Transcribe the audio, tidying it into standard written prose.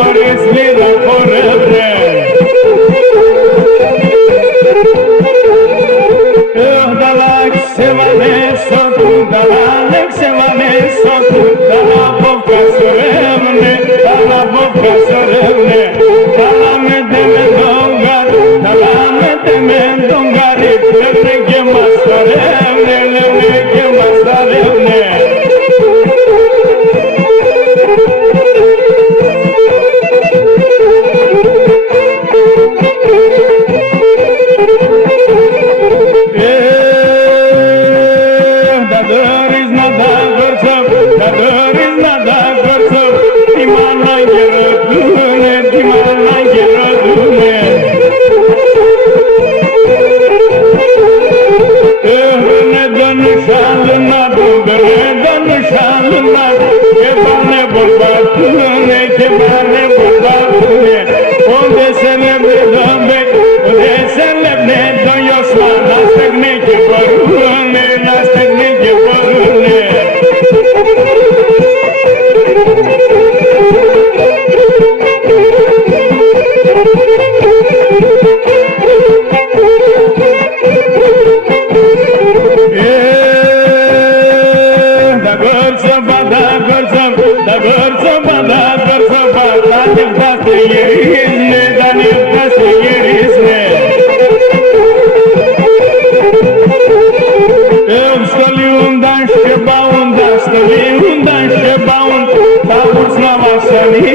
χωρίς λίρα χορεύτε. Dala ξεβαλέ σωτού, δαλά ξεβαλέ σωτού, δαλά ποπκασορεύνε, δαλά ποπκασορεύνε, δαλά με τεμε ντογκάρι, δαλά με τεμε ντογκάρι, λεύνε και μας ταρεύνε, λεύνε και μας ταρεύνε. Stoli undan, stoli undan, şebaun, tavur sınavasın,